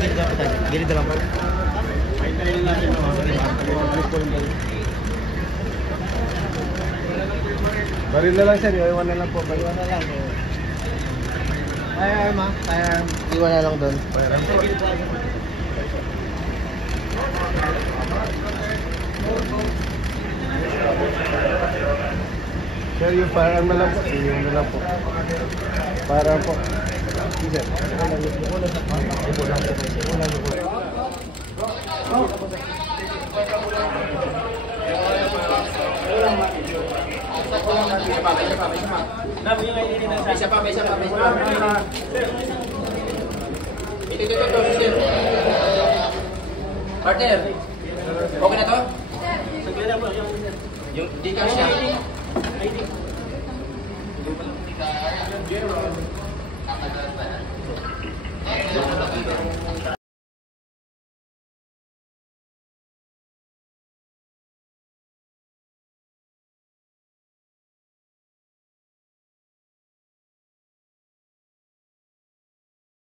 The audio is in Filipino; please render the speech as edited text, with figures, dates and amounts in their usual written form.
gilid lang po. Gilid na lang po. Baril na lang sir, iwan na lang po. Iwan na lang. Firearm ha? Firearm. Iwan na lang doon. Firearm po. Sir, yung firearm na lang po. Iwan na lang po. Firearm po. Sir. Partner, okay na to? Yung di ka siya.